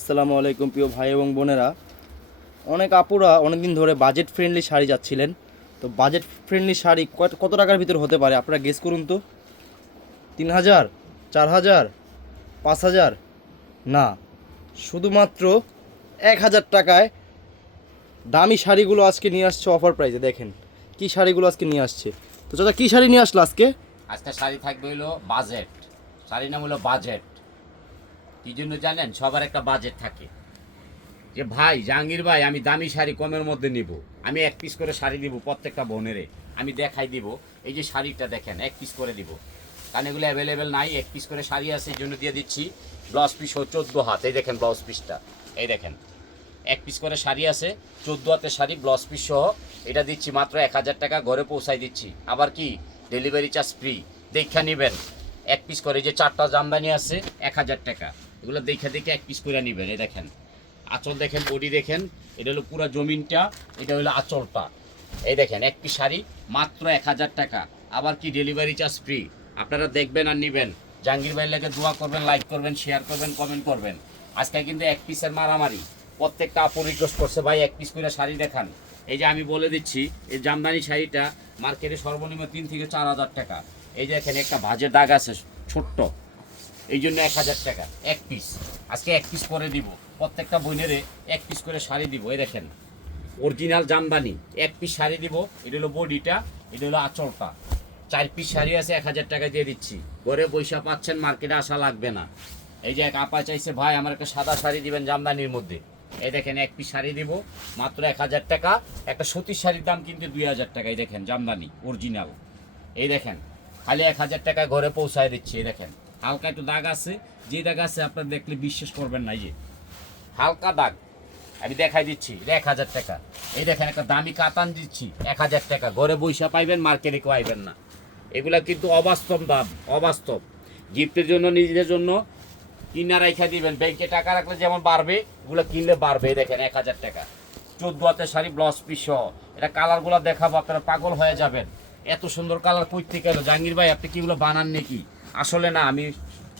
আসসালামু আলাইকুম প্রিয় ভাই এবং বোনেরা। অনেক আপুরা অনেকদিন ধরে বাজেট ফ্রেন্ডলি শাড়ি যাচ্ছিলেন। তো বাজেট ফ্রেন্ডলি শাড়ি কত কত টাকার ভিতর হতে পারে? আপনারা গেস করুন তো। তিন হাজার, চার হাজার, পাঁচ হাজার? না। শুধুমাত্র এক হাজার টাকায় দামি শাড়িগুলো আজকে নিয়ে আসছে অফার প্রাইসে দেখেন, কি শাড়িগুলো আজকে নিয়ে আসছে। তো চাচা, কী শাড়ি নিয়ে আসলো আজকে? আজকে শাড়ি থাকবে হলো বাজেট শাড়ির নাম হলো বাজেট কি জন্য জানেন, সবার একটা বাজেট থাকে। যে ভাই, জাহাঙ্গীর ভাই, আমি দামি শাড়ি কমের মধ্যে নিব। আমি এক পিস করে শাড়ি দিব প্রত্যেকটা বোনেরে। আমি দেখাই দিব। এই যে শাড়িটা দেখেন, এক পিস করে দিব। কারণ এগুলো অ্যাভেলেবেল নাই, এক পিস করে শাড়ি আছে, এই জন্য দিয়ে দিচ্ছি। ব্লাউজ পিস ও চোদ্দ হাত, এই দেখেন ব্লাউজ পিসটা এই দেখেন, এক পিস করে শাড়ি আছে, চোদ্দ হাতের শাড়ি ব্লাউজ পিস সহ। এটা দিচ্ছি মাত্র এক হাজার টাকা, ঘরে পৌঁছাই দিচ্ছি। আবার কি? ডেলিভারি চার্জ ফ্রি দেখা নেবেন। এক পিস করে যে চারটা জামদানি আছে, এক হাজার টাকা। এগুলো দেখে দেখে এক পিস করে নেবেন, এই দেখেন। আঁচল দেখেন, বডি দেখেন, এটা হলো পুরো জমিনটা, এটা হলো আঁচলটা। এই দেখেন, এক পিস শাড়ি, মাত্র এক হাজার টাকা। আবার কি ডেলিভারি চার্জ ফ্রি আপনারা দেখবেন আর নেবেন। জাহাঙ্গীর ভাই লাগে দোয়া করবেন লাইক করবেন শেয়ার করবেন কমেন্ট করবেন। আজকে কিন্তু এক পিসের মারামারি। প্রত্যেকটা আপু রিকোয়েস্ট করছে, ভাই, এক পিস করে শাড়ি দেখান। এই যে আমি বলে দিচ্ছি, এই জামদানি শাড়িটা মার্কেটে সর্বনিম্ন তিন থেকে চার হাজার টাকা। এই যে এখানে একটা ভাজের দাগ আছে, ছোট্ট। এই জন্য এক হাজার টাকা, এক পিস আজকে এক পিস করে দিব। প্রত্যেকটা বোনেরে এক পিস করে শাড়ি দিব, এই দেখেন। অরিজিনাল জামদানি, এক পিস শাড়ি দিব। এটা হলো বডিটা, এটা হলো আঁচলটা। চার পিস শাড়ি আছে, এক হাজার টাকা দিয়ে দিচ্ছি। ঘরে পয়সা পাচ্ছেন, মার্কেটে আসা লাগবে না। এই যে এক আপা চাইছে, ভাই, আমার একটা সাদা শাড়ি দিবেন জামদানির মধ্যে। এই দেখেন, এক পিস শাড়ি দিব, মাত্র এক হাজার টাকা। একটা সুতির শাড়ির দাম কিন্তু দুই হাজার টাকা, এই দেখেন, জামদানি অরিজিনাল এই দেখেন, খালি এক হাজার টাকা ঘরে পৌঁছায় দিচ্ছি, এই দেখেন। হালকা একটু দাগ আছে, যে দাগ আছে আপনার দেখলে বিশ্বাস করবেন না যে। হালকা দাগ। আমি দেখাই দিচ্ছি এক হাজার টাকা। এই দেখেন একটা দামি কাতান দিচ্ছি, এক হাজার টাকা। ঘরে বৈশা পাইবেন, মার্কেটে কেউ আইবেন না। এগুলা কিন্তু অবাস্তব দাম, অবাস্তব। গিফটের জন্য, নিজেদের জন্য কিনা রাইখা দিবেন। ব্যাংকে টাকা রাখলে যেমন বাড়বে, এগুলো কিনলে বাড়বে দেখেন, এক হাজার টাকা। চোদ্দ হাতের শাড়ি ব্লাউজ পিস সহ। এটা কালারগুলো দেখাবো, আপনারা পাগল হয়ে যাবেন। এত সুন্দর কালার থেকে এলো? জাহাঙ্গীর ভাই, আপনি কি এগুলো বানান নাকি? আসলে না, আমি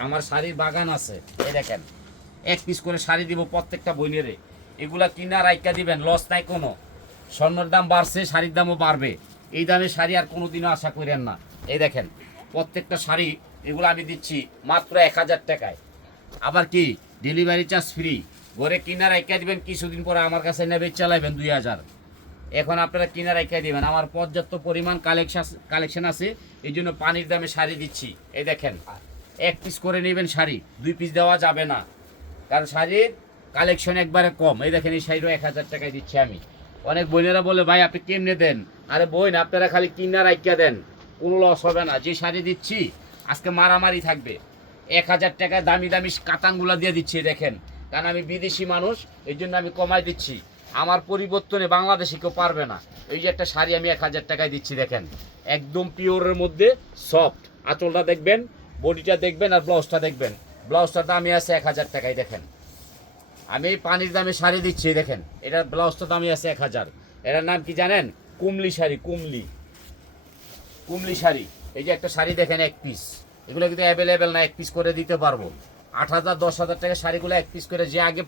আমার শাড়ির বাগান আছে, এই দেখেন। এক পিস করে শাড়ি দিব প্রত্যেকটা বইনেরে। এগুলা কিনা রাইকা দিবেন লস নাই কোনো। স্বর্ণের দাম বাড়ছে, শাড়ির দামও বাড়বে। এই দামে শাড়ি আর কোনোদিনও আশা করেন না। এই দেখেন, প্রত্যেকটা শাড়ি, এগুলো আমি দিচ্ছি মাত্র এক হাজার টাকায়। আবার কি ডেলিভারি চার্জ ফ্রি ঘরে কিনা রাইকা দিবেন, কিছুদিন পরে আমার কাছে নেবে, চালাইবেন দুই হাজার। এখন আপনারা কিনা রাইকা দিবেন। আমার পর্যাপ্ত পরিমাণ কালেকশন কালেকশন আছে, এই জন্য পানির দামে শাড়ি দিচ্ছি। এই দেখেন, এক পিস করে নেবেন শাড়ি, দুই পিস দেওয়া যাবে না। কারণ শাড়ির কালেকশন একবারে কম। এই দেখেন, এই শাড়িও এক হাজার টাকায় দিচ্ছি আমি। অনেক বোনেরা বলে, ভাই, আপনি কেমনে দেন? আরে বোন, আপনারা খালি কিনা রাইকা দেন। কোনো লস হবে না। যে শাড়ি দিচ্ছি, আজকে মারামারি থাকবে। এক হাজার টাকায় দামি দামি কাতানগুলো দিয়ে দিচ্ছি দেখেন। কারণ আমি বিদেশি মানুষ, এই জন্য আমি কমাই দিচ্ছি। আমার পরিবর্তনে বাংলাদেশে কেউ পারবে না। এই যে একটা শাড়ি আমি এক হাজার টাকায় দিচ্ছি, দেখেন। একদম পিওরের মধ্যে সফট আঁচলটা দেখবেন, বডিটা দেখবেন আর ব্লাউজটা দেখবেন। ব্লাউজটার দামই আছে এক হাজার টাকায়, দেখেন। আমি পানির দামে শাড়ি দিচ্ছি, দেখেন। এটার ব্লাউজটার দামই আছে এক হাজার। এটার নাম কি জানেন? কুমলি শাড়ি, কুমলি। কুমলি শাড়ি। এই যে একটা শাড়ি, দেখেন, এক পিস এগুলো কিন্তু অ্যাভেলেবেল না, এক পিস করে দিতে পারব। আট হাজার, দশ হাজার টাকা শাড়িগুলো এক পিস করে যে আগে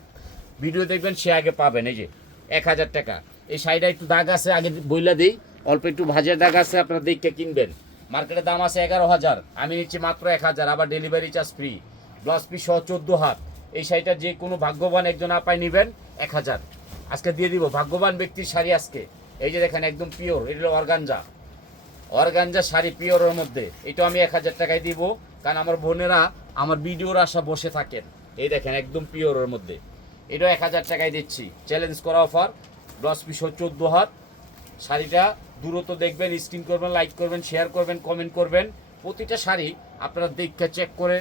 ভিডিও দেখবেন, সে আগে পাবেন। এই যে এক হাজার টাকা। এই শাড়িটা একটু দাগ আছে, আগে বইলা দিই। অল্প একটু ভাজের দাগ আছে, আপনারা দেখে কিনবেন। মার্কেটের দাম আছে এগারো হাজার। আমি নিচ্ছি মাত্র এক হাজার, আবার delivery charge free. Blouse piece সহ চোদ্দ হাত। এই শাড়িটা যে কোনো ভাগ্যবান একজন আপায় নেবেন, এক হাজার। আজকে দিয়ে দিব। ভাগ্যবান ব্যক্তির শাড়ি আজকে। এই যে দেখেন, একদম পিওর এগুলো অর্গানজা। অর্গানজা শাড়ি পিওরের মধ্যে। এটা আমি এক হাজার টাকায় দিব। কারণ আমার বোনেরা আমার ভিডিওর আশা বসে থাকেন। এই দেখেন, একদম পিওরের মধ্যে। এটাও এক হাজার টাকায় দিচ্ছি। চ্যালেঞ্জ করা অফার দশ পিস চোদ্দ হাত। শাড়িটা দূরত্ব দেখবেন স্ক্রিন করবেন লাইক করবেন শেয়ার করবেন কমেন্ট করবেন। প্রতিটা শাড়ি আপনারা দেখে চেক করে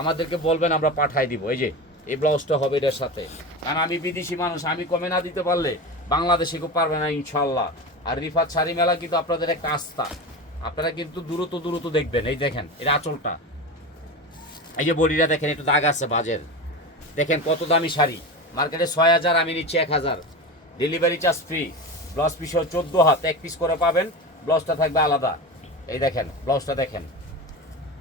আমাদেরকে বলবেন, আমরা পাঠাই দিব। এই যে, এই ব্লাউজটা হবে এটার সাথে। কারণ আমি বিদেশি মানুষ, আমি কমে না দিতে পারলে বাংলাদেশে কেউ পারবে না ইনশাল্লাহ আর রিফাত শাড়ি মেলা কিন্তু আপনাদের একটা আস্থা। আপনারা কিন্তু দূরত্ব দূরত্ব দেখবেন। এই দেখেন, এর আঁচলটা। এই যে বডিটা দেখেন, একটু দাগ আছে বাজের। দেখেন কত দামি শাড়ি। মার্কেটে ছয় হাজার, আমি নিচ্ছি এক হাজার। Delivery charge free blouse piece চোদ্দ হাত, এক পিস করে পাবেন। ব্লাউজটা থাকবে আলাদা। এই দেখেন ব্লাউজটা দেখেন।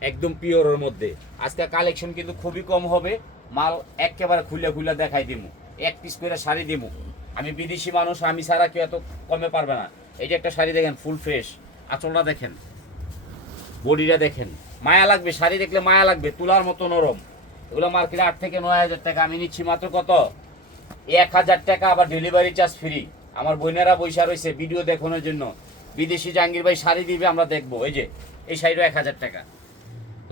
একদম পিওরের মধ্যে। আজকে কালেকশন কিন্তু খুবই কম হবে। মাল একেবারে খুলে খুলে দেখাই দিমু। এক পিস করে শাড়ি দিমু। আমি বিদেশি মানুষ, আমি ছাড়া কেউ এত কমে পারবে না। এই যে একটা শাড়ি দেখেন ফুল ফ্রেশ আঁচলটা দেখেন। বডিটা দেখেন। মায়া লাগবে, শাড়ি দেখলে মায়া লাগবে, তুলার মতো নরম। এগুলো মার্কেটে আট থেকে নয় হাজার টাকা। আমি নিচ্ছি মাত্র কত? এক হাজার টাকা আবার ডেলিভারি চার্জ ফ্রি আমার বোনেরা বৈশা রয়েছে ভিডিও দেখানোর জন্য। বিদেশি জাহাঙ্গীর ভাই শাড়ি দিবে, আমরা দেখব। এই যে, এই শাড়িও এক হাজার টাকা।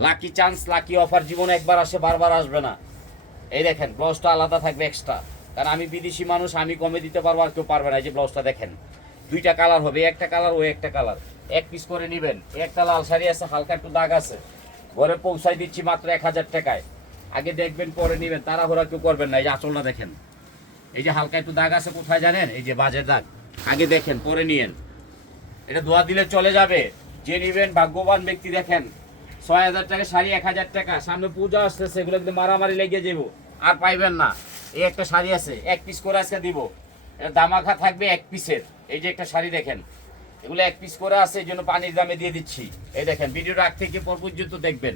লাকি চান্স লাকি অফার জীবনে একবার আসে, বারবার আসবে না। এই দেখেন ব্লাউজটা আলাদা থাকবে এক্সট্রা কারণ আমি বিদেশি মানুষ, আমি কমে দিতে পারব আর কেউ পারবে না। এই যে ব্লাউজটা দেখেন, দুইটা কালার হবে, একটা কালার ও একটা কালার এক পিস করে নেবেন। একটা লাল শাড়ি আছে, হালকা একটু দাগ আছে। ঘরে পৌঁছাই দিচ্ছি মাত্র এক হাজার টাকায়। আগে দেখবেন, পরে নেবেন। তাড়াহুড়া কেউ করবেন না। এই আঁচলটা দেখেন। এই যে হালকা একটু দাগ আছে কোথায় জানেন? এই যে বাজে দাগ। আগে দেখেন, পরে নিয়েন। এটা ধোয়া দিলে চলে যাবে। যে নিবেন ভাগ্যবান ব্যক্তি দেখেন, ছয় হাজার টাকা, শাড়ি এক হাজার টাকা, সামনে পূজা আসতেছে, এগুলো কিন্তু মারামারি লেগে যাব। আর পাইবেন না। এই একটা শাড়ি আছে, এক পিস করে আজকে দিব। এটা দামাখা থাকবে এক পিসের এই যে একটা শাড়ি দেখেন, এগুলো এক পিস করে আছে, এই জন্য পানির দামে দিয়ে দিচ্ছি। এই দেখেন, ভিডিওটা আগ থেকে পর পর্যন্ত দেখবেন।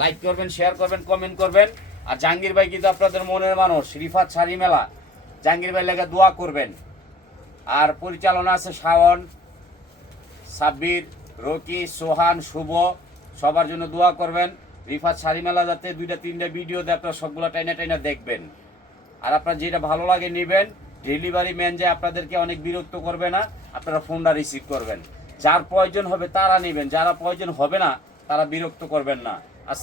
লাইক করবেন শেয়ার করবেন কমেন্ট করবেন। আর জাহাঙ্গীর ভাই কিন্তু আপনাদের মনের মানুষ, রিফাত শাড়ি মেলা। জাহাঙ্গীর লেগে দোয়া করবেন। আর পরিচালনা আছে শাওন, সাব্বির, রকি, সোহান, শুভ, সবার জন্য দোয়া করবেন। রিফাত শাড়ি মেলা যাতে দুইটা, তিনটা ভিডিও দেয়, আপনারা সবগুলো টাইনা টাইনা দেখবেন। আর আপনার যেটা ভালো লাগে নেবেন ডেলিভারি ম্যান যে আপনাদেরকে অনেক বিরক্ত করবে না, আপনারা ফোনটা রিসিভ করবেন। যার প্রয়োজন হবে তারা নেবেন, যারা প্রয়োজন হবে না, তারা বিরক্ত করবেন না। আর